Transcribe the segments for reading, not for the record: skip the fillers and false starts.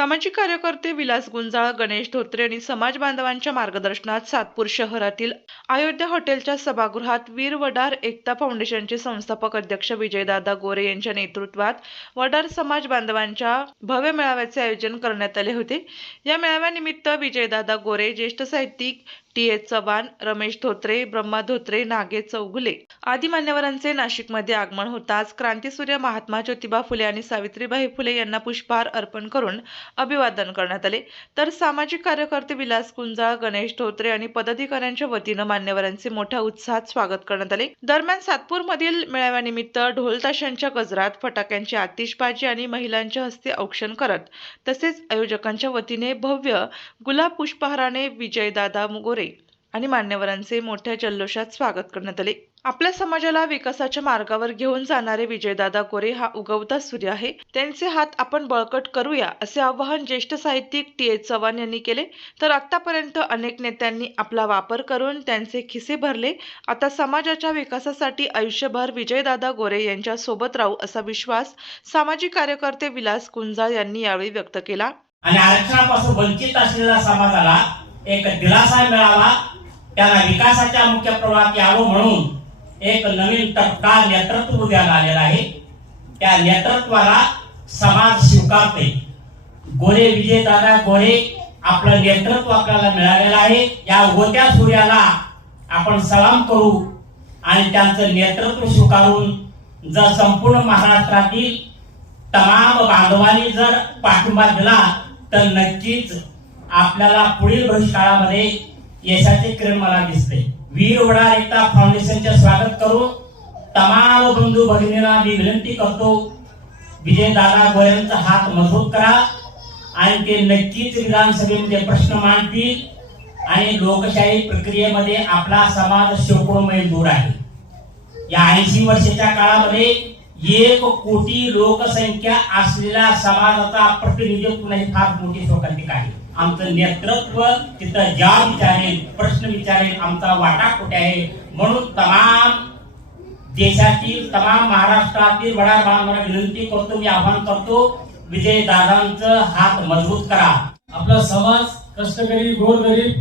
सामाजिक कार्यकर्ते विलास गुंजाळ, गणेश धोत्रे आणि समाज बांधवांच्या मार्गदर्शनात सातपूर शहरातील अयोध्या हॉटेलच्या सभागृहात वीर वडार एकता फाउंडेशनचे संस्थापक अध्यक्ष विजयदादा गोरे यांच्या नेतृत्वात वडार समाज बांधवांच्या भव्य मेळाव्याचे आयोजन करण्यात आले होते। या मेळाव्यानिमित्त विजयदादा गोरे, ज्येष्ठ साहित्यिक टी.एच. चव्हाण, रमेश धोत्रे, ब्रह्मा धोत्रे, नागे चौगुले आदी मान्यवरांचे नाशिकमध्ये आगमन होताच क्रांतीसूर्य महात्मा ज्योतिबा फुले आणि सावित्रीबाई फुले यांना पुष्पहार अर्पण करून अभिवादन करण्यात आले। तर सामाजिक कार्यकर्ते विलास गुंजाळ, गणेश धोत्रे आणि पदाधिकाऱ्यांच्या वतीनं मान्यवरांचे मोठ्या उत्साहात स्वागत करण्यात आले। दरम्यान सातपूरमधील मेळाव्यानिमित्त ढोल ताशांच्या गजरात, फटाक्यांची आतिषबाजी आणि महिलांच्या हस्ते औक्षण करत तसेच आयोजकांच्या वतीने भव्य गुलाब पुष्पहाराने विजयदादा गोरे आणि मान्यवरांचे मोठ्या जल्लोषात स्वागत करण्यात आले। आपल्या समाजाला विकासाच्या मार्गावर घेऊन जाणारे विजयदादा गोरे हा उगवता सूर्य आहे, त्यांचे हात आपण बळकट करूया असे आवाहन ज्येष्ठ साहित्यिक टी.एच. चव्हाण यांनी केले। तर आतापर्यंत अनेक नेत्यांनी आपला वापर करून त्यांचे खिसे भरले, आता समाजाच्या विकासासाठी आयुष्यभर विजयदादा गोरे यांच्या सोबत राहू असा विश्वास सामाजिक कार्यकर्ते विलास गुंजाळ यांनी यावेळी व्यक्त केला। आणि आरक्षणापासून वंचित असलेल्या समाजाला एक दिलासा मिळावा, त्यांना विकासाच्या मुख्य प्रवाहात यावं म्हणून एक नवीन तत्काळ नेतृत्व उद्याला आलेला आहे। त्या नेतृत्वाला समाज स्वीकारते। गोरे विजयदादा गोरे आपलं नेतृत्व आपल्याला मिळालेलं आहे। या उगवत्या सूर्याला आपण सलाम करू आणि त्यांचं नेतृत्व स्वीकारून जर संपूर्ण महाराष्ट्रातील तमाम बांधवांनी जर पाठिंबा दिला तर नक्कीच आपल्याला पुढील भविष्यकाळामध्ये यशाचे किरण मला दिसते। वीर वडार एकता फाउंडेशनचे स्वागत करून तमाम बंधू भगिनींना मी विनंती करतो, विजयदादा गोरेंचा हात मजबूत करा आणि ते नक्कीच विधानसभेमध्ये प्रश्न मांडतील आणि लोकशाही प्रक्रियेमध्ये आपला समाज शेकडो मैल दूर आहे। या 80 वर्षाच्या काळामध्ये 1 कोटी लोकसंख्या असलेल्या समाजाचा प्रतिनिधित्व ही फार मोठी शोकांतिका आहे। आमचं नेतृत्व तिथं ज्या विचारेल, प्रश्न विचारेल, आमचा वाटा कुठे आहे म्हणून तमाम देशातील, तमाम महाराष्ट्रातील वडार बांधवांना विनंती करतो, मी आवाहन करतो, विजयदादांचं हात मजबूत करा। आपला समाज कष्टकरी, गोरगरीब,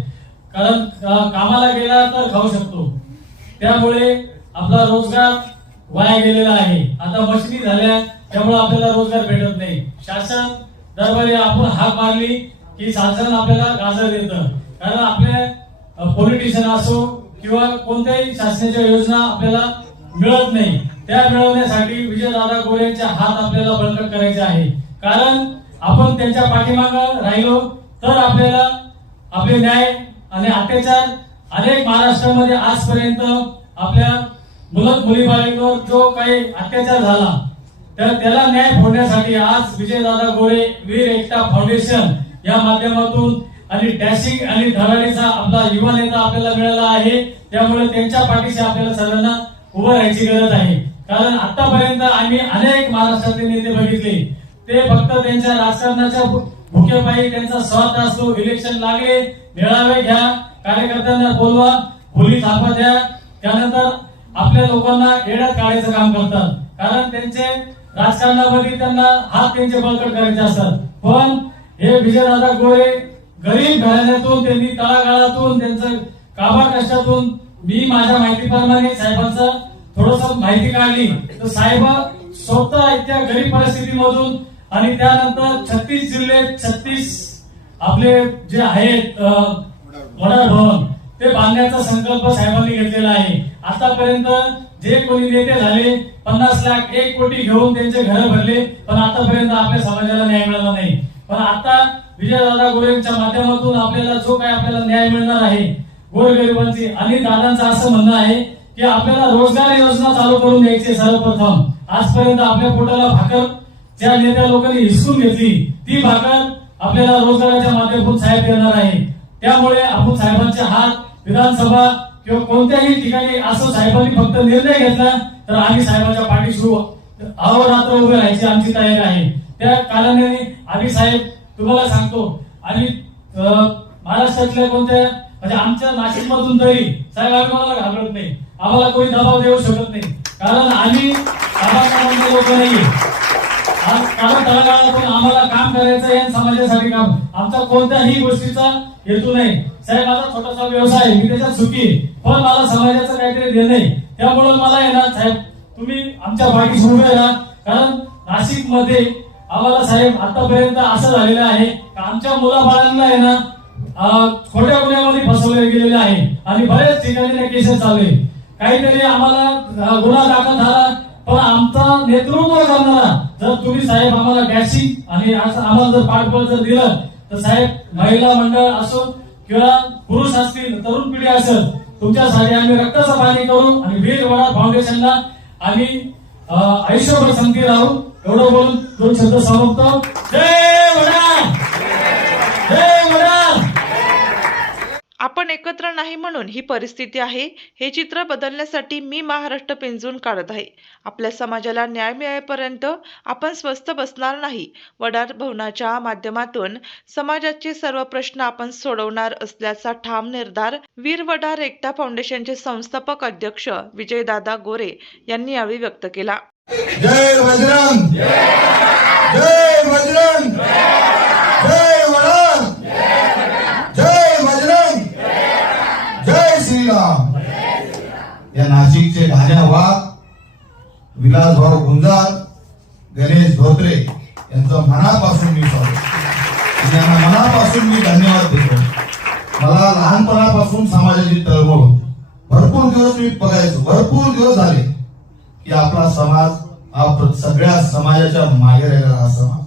कारण कामाला गेला तर खाऊ शकतो, त्यामुळे आपला रोजगार वाया गेलेला आहे। आता मशिनी झाल्या त्यामुळे आपल्याला रोजगार भेटत नाही। शासन दरबारी आपण हाक मारली की शासन आपल्याला गाजर देतं, कारण आपले पॉलिटिशियन असो किंवा कोणत्याही शासनाच्या योजना आपल्याला मिळत नाही। त्या मिळवण्यासाठी विजयदादा गोरेंचे हात आपल्याला बळकट करायचे आहे, कारण आपण त्यांच्या पाठीमागे राहिलो तर आपल्याला आपले न्याय आणि अत्याचार अनेक महाराष्ट्रामध्ये आजपर्यंत आपल्या मुलीबाळींवर जो काही अत्याचार झाला तर त्याला न्याय फोडण्यासाठी आज विजयदादा गोरे वीर एकता फाउंडेशन या माध्यमातून आणि डॅशिंग आणि धडाडीचा आपला युवा नेता आपल्याला मिळाला आहे। त्यामुळे त्यांच्या पाठीशी आपल्याला सर्वांना उभं राहायची गरज आहे, कारण आतापर्यंत आम्ही अनेक महाराष्ट्रातले नेते बघितले, ते फक्त त्यांच्या राजकारणाच्या भुकेपायी त्यांचा स्वार्थ असतो। इलेक्शन लागले, मेळावे घ्या, कार्यकर्त्यांना बोलवा, खोली थापा द्या, त्यानंतर आपल्या लोकांना येड्यात काढायचं काम करतात, कारण त्यांचे राजकारणामध्ये त्यांना हात त्यांचे बळकट करायचे असतात। पण हे विजयदादा गोरे गरीब घराण्यातून, त्यांनी तळागाळातून, त्यांचं काबा कष्टातून, मी माझ्या माहितीप्रमाणे साहेबांचं थोडस माहिती काढली तर साहेब स्वतः इतक्या गरीब परिस्थितीमधून आणि त्यानंतर 36 जिल्हे, 36 आपले जे आहेत वडार भवन ते बांधण्याचा संकल्प साहेबांनी घेतलेला आहे। आतापर्यंत जे कोणी नेते झाले 50 लाख 1 कोटी घेऊन त्यांचे घर भरले, पण आतापर्यंत आपल्या समाजाला न्याय मिळाला नाही। पण आता विजयदादा गोरेंच्या माध्यमातून आपल्याला जो काही आपल्याला न्याय मिळणार आहे गोरगरिबांची, आणि दादांचं असं म्हणणं आहे की आपल्याला रोजगार योजना चालू करून द्यायची। सर्वप्रथम आजपर्यंत आपल्या पोटाला भाकर ज्या नेत्या लोकांनी हिसकून घेतली ती भाकर आपल्याला रोजगाराच्या माध्यमातून साहेब देणार आहे। त्यामुळे आपण साहेबांचे हात विधानसभा किंवा कोणत्याही ठिकाणी असं साहेबांनी फक्त निर्णय घेतला तर आम्ही साहेबांच्या पाठीशी अहोरात्र उभे राहायची आमची तयारी आहे। त्या कारणाने आम्ही साहेब तुम्हाला सांगतो, आणि महाराष्ट्रातल्या कोणत्या म्हणजे आमच्या नाशिक मधून तरी साहेब आम्ही मला घाबरत नाही, आम्हाला कोणी दबाव देऊ शकत नाही, कारण आम्ही लोक नाही। कारण तळागाळातून आम्हाला काम करायचं आहे आणि समाजासाठी काम. आमचा कोणत्याही गोष्टीचा हेतू नाही. साहेब माझा छोटासा व्यवसाय आहे, मी त्याच्यात सुखी आहे. पण मला समाजाचं काहीतरी देणं आहे. त्यामुळे मला आहे ना साहेब, तुम्ही आमच्या पाठीशी उभे राहा. कारण नाशिक मध्ये आम्हाला साहेब आतापर्यंत असं झालेलं आहे की आमच्या मुलाबाळांना आहे ना खोट्या गुन्ह्यामध्ये फसवले गेलेले आहे आणि बऱ्याच ठिकाणी केसेस चालू आहे. काहीतरी आम्हाला गुन्हा दाखल झाला, पण आमचा नेतृत्व करणारा जर तुम्ही साहेब आम्हाला डॅशिंग आणि असं आम्हाला जर पाठबळ जर दिलं तर साहेब, महिला मंडळ असो किंवा पुरुष असतील, तरुण पिढी असेल, तुमच्यासाठी आम्ही रक्ताचं पाणी करू आणि वीर वडा फाउंडेशनला आम्ही आयुष्यभर संगती राहू. एवढं बोलून 2 शब्द समाप्त. जय वडा, जय वडा. आपण एकत्र नाही म्हणून ही परिस्थिती आहे. हे चित्र बदलण्यासाठी मी महाराष्ट्र पिंजून काढत आहे. आपल्या समाजाला न्याय मिळेपर्यंत आपण स्वस्थ बसणार नाही. वडार भवनाच्या माध्यमातून समाजाचे सर्व प्रश्न आपण सोडवणार असल्याचा ठाम निर्धार वीर वडार एकता फाउंडेशनचे संस्थापक अध्यक्ष विजयदादा गोरे यांनी यावेळी व्यक्त केला. जय बजरंग, जय बजरंग, जय वडार, जय बजरंग, जय श्रीराम. या नाशिकचे ढाण्या वाघ, विलासभाऊ गुंजार, गणेश धोत्रे यांचं मनापासून मी त्यांना मनापासून मी धन्यवाद देतो. मला लहानपणापासून समाजाची तळमळ होती. भरपूर दिवस मी बघायचो, भरपूर दिवस झाले की आपला समाज हा सगळ्या समाजाच्या मागे राहिलेला हा समाज.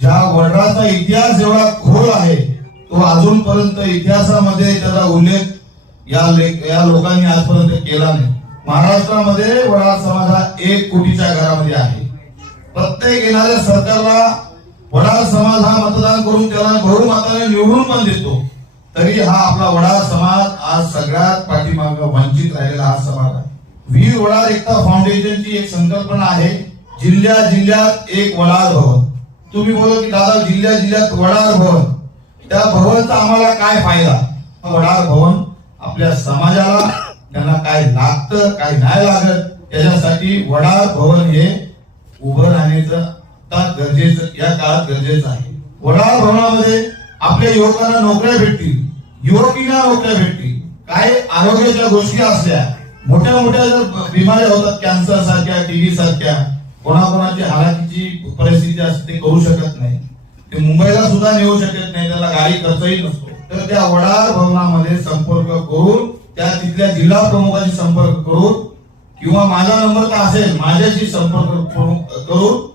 ज्या वडराचा इतिहास एवढा खोल आहे तो अजूनपर्यंत इतिहासामध्ये त्याचा उल्लेख या लोकांनी आजपर्यंत केला नाही. महाराष्ट्रामध्ये वडार समाज हा 1 कोटीच्या घरामध्ये आहे. प्रत्येक येणाऱ्या सरकारला वडार समाज हा मतदान करून त्याला बहुमताने निवडून पण देतो. तरी हा आपला वडार समाज आज सगळ्यात पाठीमागे वंचित राहिलेला हा समाज आहे. वीर वडार एकता फाउंडेशनची एक संकल्पना आहे, जिल्ह्यात एक वडार भवन. तुम्ही बोलो की दादा जिल्ह्यात वडार भवन, त्या भवनचा आम्हाला काय फायदा? वडार भवन आपल्या समाजाला त्यांना काय लागतं काय नाही लागत त्याच्यासाठी वडार भवन हे उभं राहण्याचं गरजेचं या काळात गरजेचं आहे. वडार भवनामध्ये आपल्या युवकांना नोकऱ्या भेटतील, युवतींना नोकऱ्या भेटतील. काय आरोग्याच्या गोष्टी असल्या, मोठ्या मोठ्या जर बिमाऱ्या होतात, कॅन्सर सारख्या, टीबी सारख्या, कोणाकोणाची हालाकीची परिस्थिती असते ते करू शकत नाही, ते मुंबईला सुद्धा नेऊ शकत नाही, त्याला गाडी खर्चही नसतो. तर त्या वडार भवनामध्ये संपर्क करून त्या तिथल्या जिल्हा प्रमुखाशी संपर्क करून किंवा माझा नंबर तर असेल माझ्याशी संपर्क करून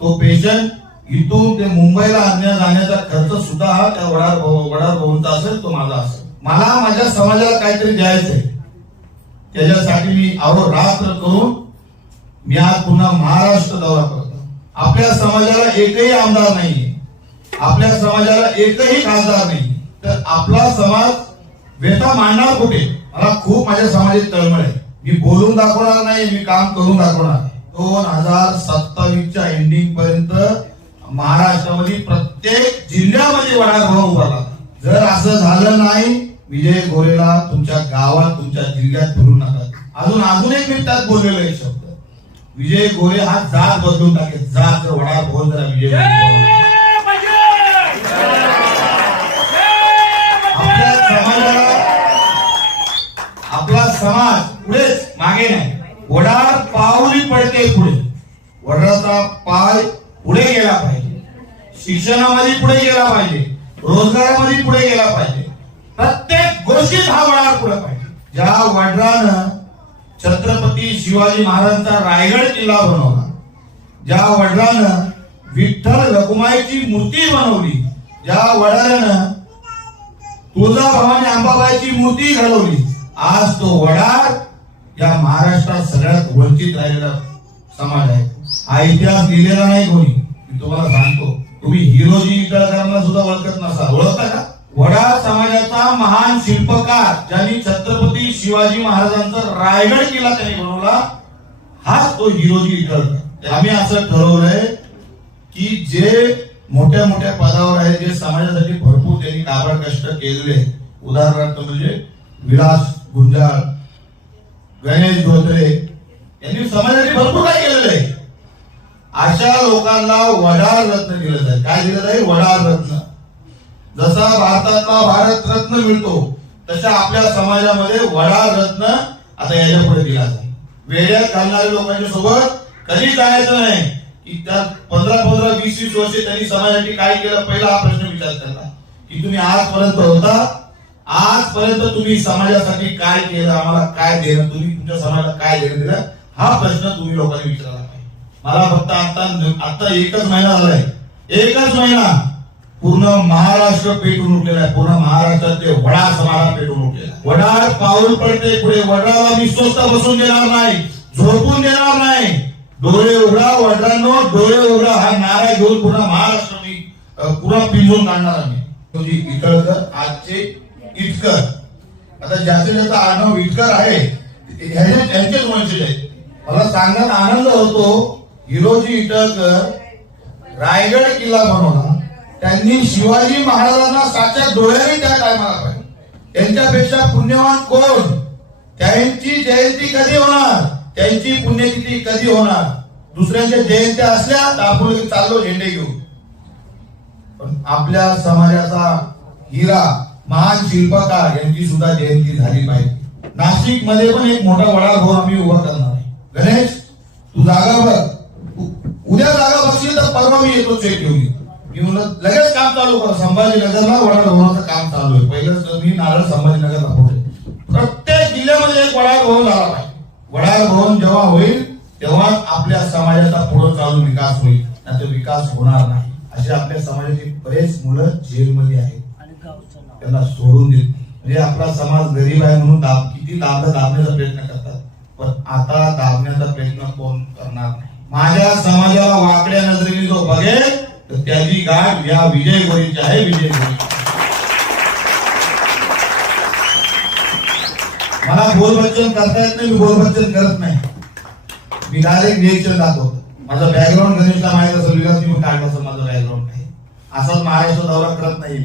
तो पेशंट इथून ते मुंबईला जाण्याचा खर्च सुद्धा हा त्या वडार भवनचा असेल, तो माझा असेल. मला माझ्या समाजाला काहीतरी द्यायचंय, त्याच्यासाठी मी अहोरात्र करून मी आज पुन्हा महाराष्ट्र दौरा करतो. आपल्या समाजाला एकही आमदार नाहीये, आपल्या समाजाला एकही खासदार नाही, तर आपला समाज व्यथा मांडणार कुठे? मला खूप माझ्या समाजाची तळमळ आहे. मी बोलून दाखवणार नाही, मी काम करून दाखवणार. 2027च्या एंडिंग पर्यंत महाराष्ट्रामध्ये प्रत्येक जिल्ह्यामध्ये वडार भवन उभारला. जर असं झालं नाही, विजय गोरेला तुमच्या गावात तुमच्या जिल्ह्यात फिरू नका. अजून एक मी त्यात बोललेलो एक शब्द, विजय गोरे हा जात बदलून टाकेल. जात वडार भवन जरा विजय आपला समाज पुढेच मागे नाही. वडार पाऊली पडते पुढे, वडाराचा पाय पुढे गेला पाहिजे, शिक्षणामध्ये पुढे गेला पाहिजे, रोजगारामध्ये पुढे गेला पाहिजे, प्रत्येक गोष्टीत हा वडार पुढे पाहिजे. ज्या वडारानं छत्रपती शिवाजी महाराजांचा रायगड किल्ला बनवला, ज्या वडारानं विठ्ठल रखुमाईची मूर्ती बनवली, ज्या वडारानं तुळजाभवानी अंबाबाईची मूर्ती घडवली, आज तो वडार या महाराष्ट्रात सगळ्यात वंचित राहिलेला समाज आहे. हा इतिहास लिहिलेला नाही कोणी. मी तुम्हाला सांगतो, तुम्ही हिरोजी इटळकरांना सुद्धा ओळखत नसाल, ओळखता का? वडार समाजाचा महान शिल्पकार ज्यांनी छत्रपती शिवाजी महाराजांचा रायगड किल्ला त्यांनी बनवला, हाच तो हिरोजी इटळकर. आम्ही असं ठरवलंय की जे मोठ्या मोठ्या पदावर आहे, जे समाजासाठी भरपूर त्यांनी काबड कष्ट केलेले, उदाहरणार्थ म्हणजे विलास गुंजाळ, गणेश धोत्रे यांनी समाजासाठी भरपूर काय केलेलं आहे. अशा लोकांना वडार रत्न दिलं जाईल. काय दिलं जाईल? वडार रत्न. जसा भारतातला भारत रत्न मिळतो तशा आपल्या समाजामध्ये वडार रत्न आता याच्या पुढे दिला जाईल. वेड्यात घालणाऱ्या लोकांच्या सोबत कधी जायचं नाही की त्या 15-20 वर्षे त्यांनी समाजासाठी काय केलं. पहिला हा प्रश्न विचार करला की तुम्ही आजपर्यंत होता, आजपर्यंत तुम्ही समाजासाठी काय केलं, आम्हाला काय दिलं, तुम्ही तुमच्या समाजाला काय दिलं, हा प्रश्न तुम्ही लोकांनी विचारला पाहिजे. मला फक्त आता एकच महिना झालाय, एकच महिना पूर्ण महाराष्ट्र पेटून उठलेला आहे. पूर्ण महाराष्ट्रातले वडार समाज पेटून उठलेला आहे. वडार पाऊल पडते पुढे. वडाला मी स्वस्त बसून देणार नाही, झोपून देणार नाही. डोळे उघडा वडारांनो, डोळे उघडा हा नारा घेऊन पूर्ण महाराष्ट्र मी पूर्ण पिंजून काढणार आम्ही. म्हणजे इटळकर आजचे इटकर, आता ज्याचे ज्याचा आडनाव इटकर आहे त्यांचेच वंशज आहेत. मला सांगण्यात आनंद होतो, हिरोजी इटळकर रायगड किल्ला बनवला. त्यांनी शिवाजी महाराजांना साक्षात डोळ्याने त्या टायमाला पाहिजे. त्यांच्यापेक्षा पुण्यवान कोण? त्यांची जयंती कधी होणार, त्यांची पुण्यतिथी कधी होणार? दुसऱ्यांच्या जयंत्या असल्या तर आपण चाललो झेंडे घेऊन. पण आपल्या समाजाचा हिरा महान शिल्पकार यांची सुद्धा जयंती झाली पाहिजे. नाशिक मध्ये पण एक मोठा वडार भवन आम्ही उभा करणार आहे. गणेश तू जागा बघ, उद्या जागा बघशील तर परवा मी येतो चेक घेऊन. मी म्हणलं लगेच काम चालू कर. संभाजीनगरला वडार भवनाचं काम चालू आहे. पहिलं मी नारळ संभाजीनगरला पोहोचले. प्रत्येक जिल्ह्यामध्ये एक वडार भवन झाला पाहिजे. वडार भवन जेव्हा होईल तेव्हाच आपल्या समाजाचा पुढे चालून विकास होईल, नाहीतर विकास होणार नाही. असे आपल्या समाजाचे बरेच मुलं जेलमध्ये आहेत, त्यांना सोडून देत. म्हणजे आपला समाज गरीब आहे म्हणून किती दाबण्याचा प्रयत्न करतात, पण आता दाबण्याचा प्रयत्न कोण करणार नाही. माझ्या समाजाला वाकड्या नजरेने जो बघेल तर त्याची गाठ या विजय गोरेची आहे. विजय गोरे मला बोलबच्चन करता येत नाही, मी बोलबच्चन करत नाही. मी डायरेक्ट रिएक्शन दाखवतो. माझा बॅकग्राऊंड गणेशला माहित असेल, विलास मी काढला असेल माझं बॅकग्राऊंड आहे. असाच महाराष्ट्र दौरा करत नाही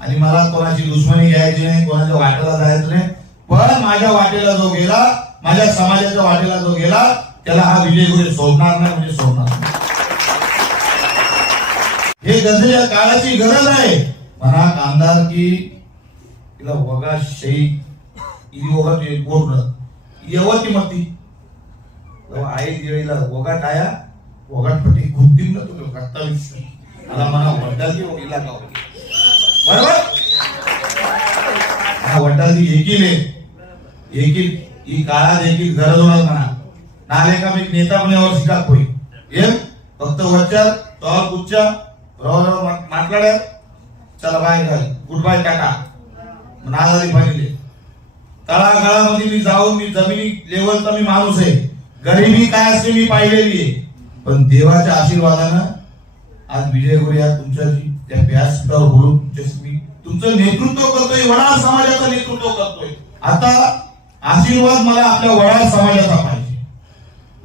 आणि मला कोणाची दुश्मनी घ्यायची नाही, कोणाच्या वाटेला जायचं नाही. पण माझ्या वाटेला जो गेला, माझ्या समाजाच्या वाटेला जो गेला, त्याला हा विजय गोरे सोडणार नाही, म्हणजे सोडणार नाही. हे गरजेच्या काळाची गरज आहे. म्हणा कामदार की तिला वगा शही इदी वगत बोट येवती मती आई दिवाळीला वगाट आया वगाट पट्टी खूप दिन ना तुला कट्टावीस मला म्हणा वड्डाची वडीला का बरोबर हा वड्डाची एकील ही काळात एकील गरज होणार म्हणा. नाले का मी नेता बनेवर शिका कोई एम फक्त वच्चर तोर कुच्चा बरोबर माట్లాड्या चला बाय घाल गुड बाय टाटा नागारी पाहिजे. तळागाळामध्ये मी जाऊन मी जमिनी लेवलचा मी माणूस आहे. गरिबी काय असते मी पाहिलेली आहे. पण देवाच्या आशीर्वादानं आज विजय गोरे तुमच्या त्या व्यासपीठावर बोलून मी तुमचं नेतृत्व करतोय, वडार समाजाचं नेतृत्व करतोय. आता आशीर्वाद मला आपल्या वडार समाजाचा पाहिजे.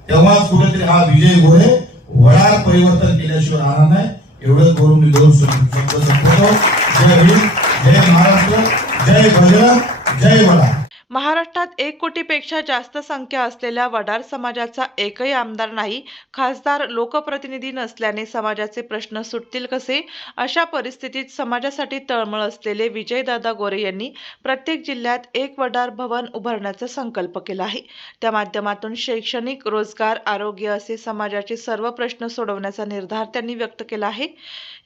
तेव्हाच कुठेतरी हा विजय गोरे वडार परिवर्तन केल्याशिवाय राहणार नाही. एवढंच बोलून मी 2 शब्द संपवतो. जय हिंद, जय महाराष्ट्र, जय बजरंग, जय वडार. महाराष्ट्रात 1 कोटीपेक्षा जास्त संख्या असलेल्या वडार समाजाचा एकही आमदार नाही, खासदार, लोकप्रतिनिधी नसल्याने समाजाचे प्रश्न सुटतील कसे? अशा परिस्थितीत समाजासाठी तळमळ असलेले विजयदादा गोरे यांनी प्रत्येक जिल्ह्यात 1 वडार भवन उभारण्याचा संकल्प केला आहे. त्या माध्यमातून शैक्षणिक, रोजगार, आरोग्य असे समाजाचे सर्व प्रश्न सोडवण्याचा निर्धार त्यांनी व्यक्त केला आहे.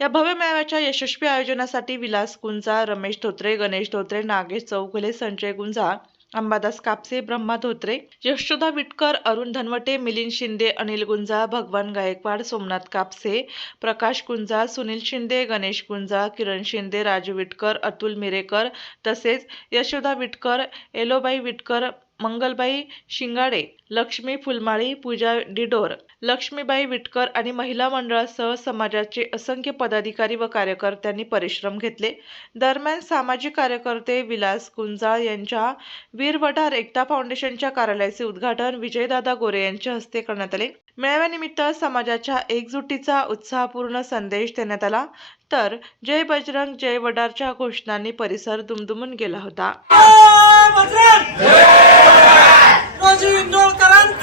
या भव्य मेळाव्याच्या यशस्वी आयोजनासाठी विलास गुंजा, रमेश धोत्रे, गणेश धोत्रे, नागेश चौगुले, संजय गुंजा, अंबादास कापसे, ब्रह्मा धोत्रे, यशोदा विटकर, अरुण धनवटे, मिलिंद शिंदे, अनिल गुंजा, भगवान गायकवाड, सोमनाथ कापसे, प्रकाश गुंजा, सुनील शिंदे, गणेश गुंजा, किरण शिंदे, राजू विटकर, अतुल मिरेकर तसेच यशोदा विटकर, एलोबाई विटकर, मंगलबाई शिंगाडे, लक्ष्मी फुलमाळी, पूजा डिडोर, लक्ष्मीबाई विटकर आणि महिला मंडळासह समाजाचे असंख्य पदाधिकारी व कार्यकर्त्यांनी परिश्रम घेतले. दरम्यान सामाजिक कार्यकर्ते विलास गुंजाळ यांच्या वीर वडार एकता फाउंडेशनच्या कार्यालयाचे उद्घाटन विजयदादा गोरे यांच्या हस्ते करण्यात आले. मेळाव्यानिमित्त समाजाच्या एकजुटीचा उत्साहपूर्ण संदेश देण्यात आला. तर जय बजरंग जय वडारच्या घोषणांनी परिसर दुमदुमून गेला होता. रोजी इंदोरकरांचा